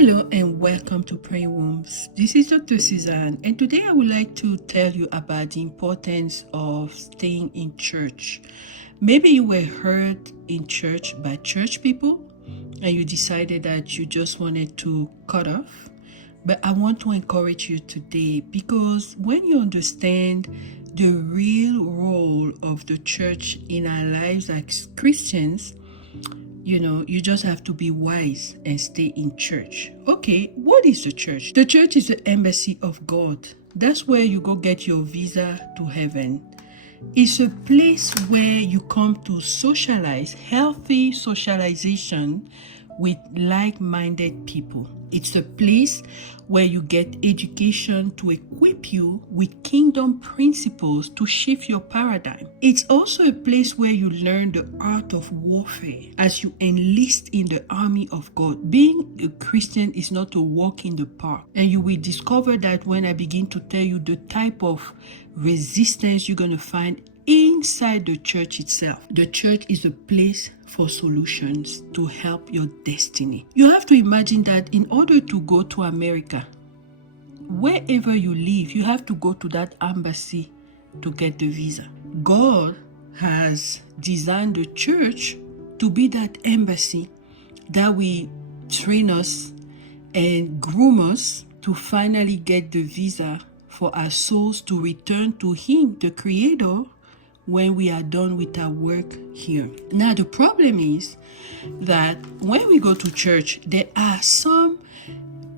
Hello and welcome to Praying Wombs. This is Dr. Suzanne, and today I would like to tell you about the importance of staying in church. Maybe you were hurt in church by church people and you decided that you just wanted to cut off. But I want to encourage you today because when you understand the real role of the church in our lives as Christians, you just have to be wise and stay in church. Okay, what is the church? The church is the embassy of God. That's where you go get your visa to heaven. It's a place where you come to socialize, healthy socialization with like-minded people. It's a place where you get education to equip you with kingdom principles to shift your paradigm. It's also a place where you learn the art of warfare as you enlist in the army of God. Being a Christian is not a walk in the park. And you will discover that when I begin to tell you the type of resistance you're going to find inside the church itself. The church is a place for solutions to help your destiny. You have to imagine that in order to go to America, wherever you live, you have to go to that embassy to get the visa. God has designed the church to be that embassy that will train us and groom us to finally get the visa for our souls to return to Him, the Creator, when we are done with our work here. Now, the problem is that when we go to church, there are some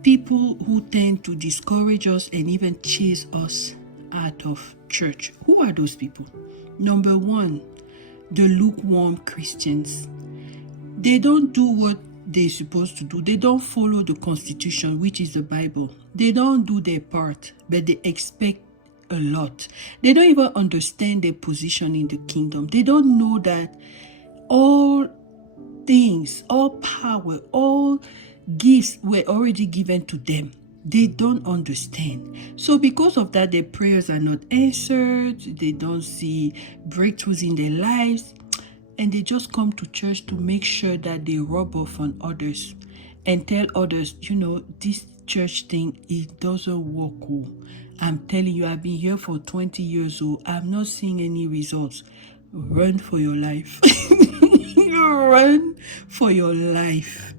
people who tend to discourage us and even chase us out of church. Who are those people? Number one, the lukewarm Christians. They don't do what they're supposed to do. They don't follow the Constitution, which is the Bible. They don't do their part, but they expect a lot. They don't even understand their position in the kingdom. They don't know that all things, all power, all gifts were already given to them. They don't understand. So because of that, their prayers are not answered. They don't see breakthroughs in their lives. And they just come to church to make sure that they rub off on others and tell others, this church thing, it doesn't work. I'm telling you, I've been here for 20 years old. I'm not seeing any results. Run for your life. Run for your life.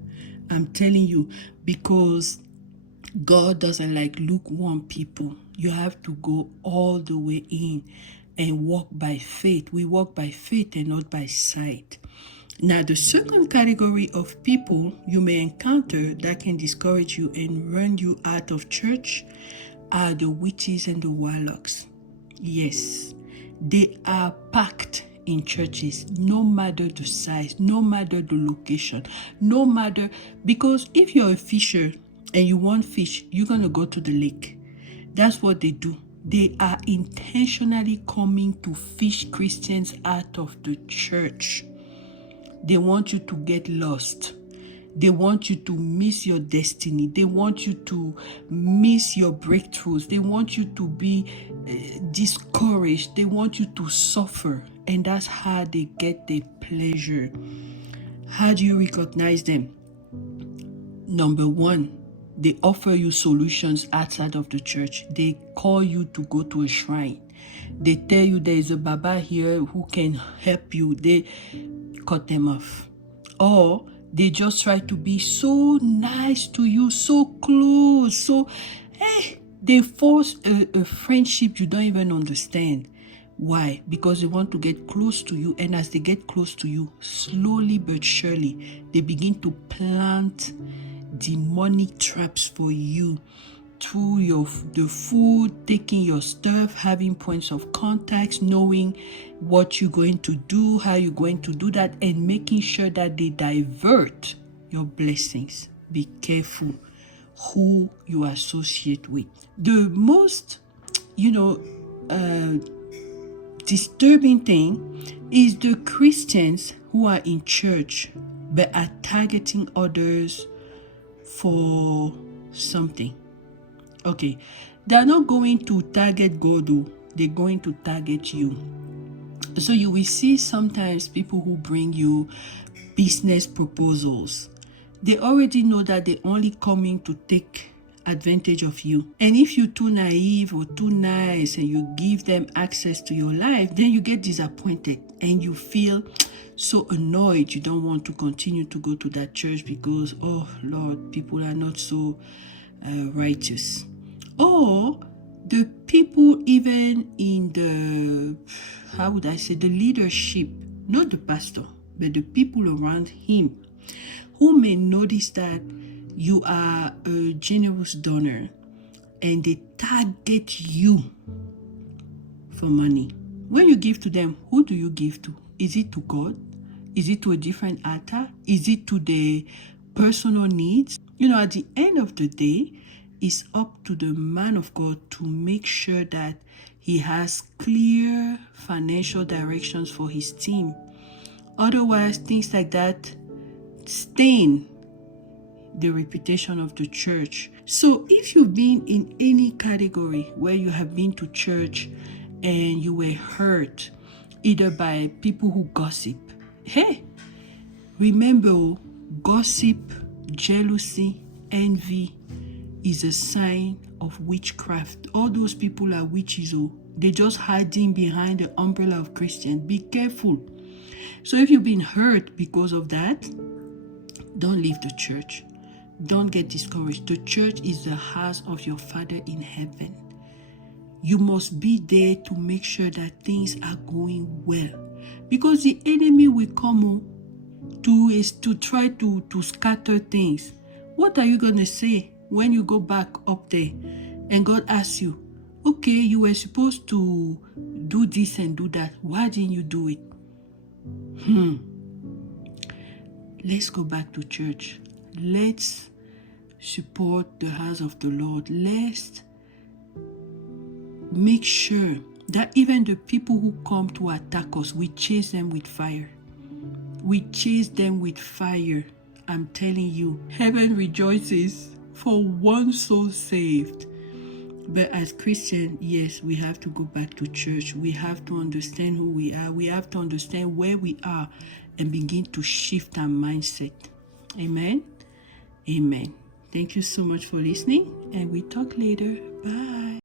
I'm telling you, because God doesn't like lukewarm people. You have to go all the way in and walk by faith. We walk by faith and not by sight. Now, the second category of people you may encounter that can discourage you and run you out of church are the witches and the warlocks. Yes, they are packed in churches, no matter the size, no matter the location, no matter, because if you're a fisher and you want fish, you're going to go to the lake. That's what they do. They are intentionally coming to fish Christians out of the church. They want you to get lost. They want you to miss your destiny. They want you to miss your breakthroughs. They want you to be discouraged. They want you to suffer. And that's how they get their pleasure. How do you recognize them? Number one, they offer you solutions outside of the church. They call you to go to a shrine. They tell you there is a Baba here who can help you. They cut them off. Or they just try to be so nice to you, so close. So, they force a friendship you don't even understand. Why? Because they want to get close to you. And as they get close to you, slowly but surely, they begin to plant demonic traps for you through the food, taking your stuff, having points of contacts, knowing what you're going to do, how you're going to do that, and making sure that they divert your blessings. Be careful who you associate with. The most, disturbing thing is the Christians who are in church but are targeting others for something. Okay, they're not going to target God, though. They're going to target you. So you will see sometimes people who bring you business proposals. They already know that they're only coming to take advantage of you. And if you're too naive or too nice and you give them access to your life, then you get disappointed and you feel so annoyed. You don't want to continue to go to that church because, oh Lord, people are not so righteous. Or the people even in the, how would I say, the leadership, not the pastor, but the people around him, who may notice that you are a generous donor and they target you for money. When you give to them, who do you give to? Is it to God? Is it to a different altar? Is it to the personal needs? At the end of the day, it's up to the man of God to make sure that he has clear financial directions for his team. Otherwise, things like that stain the reputation of the church. So if you've been in any category where you have been to church and you were hurt either by people who gossip, hey, remember, gossip, jealousy, envy is a sign of witchcraft. All those people are witches. They're just hiding behind the umbrella of Christian. Be careful. So if you've been hurt because of that, don't leave the church. Don't get discouraged. The church is the house of your Father in heaven. You must be there to make sure that things are going well. Because the enemy will come to try to scatter things. What are you going to say when you go back up there and God asks you, okay, you were supposed to do this and do that. Why didn't you do it? Let's go back to church. Let's support the house of the Lord. Let's make sure that even the people who come to attack us, we chase them with fire. We chase them with fire. I'm telling you, heaven rejoices for one soul saved. But as Christians, yes, we have to go back to church. We have to understand who we are. We have to understand where we are and begin to shift our mindset. Amen. Amen. Thank you so much for listening, and we talk later. Bye.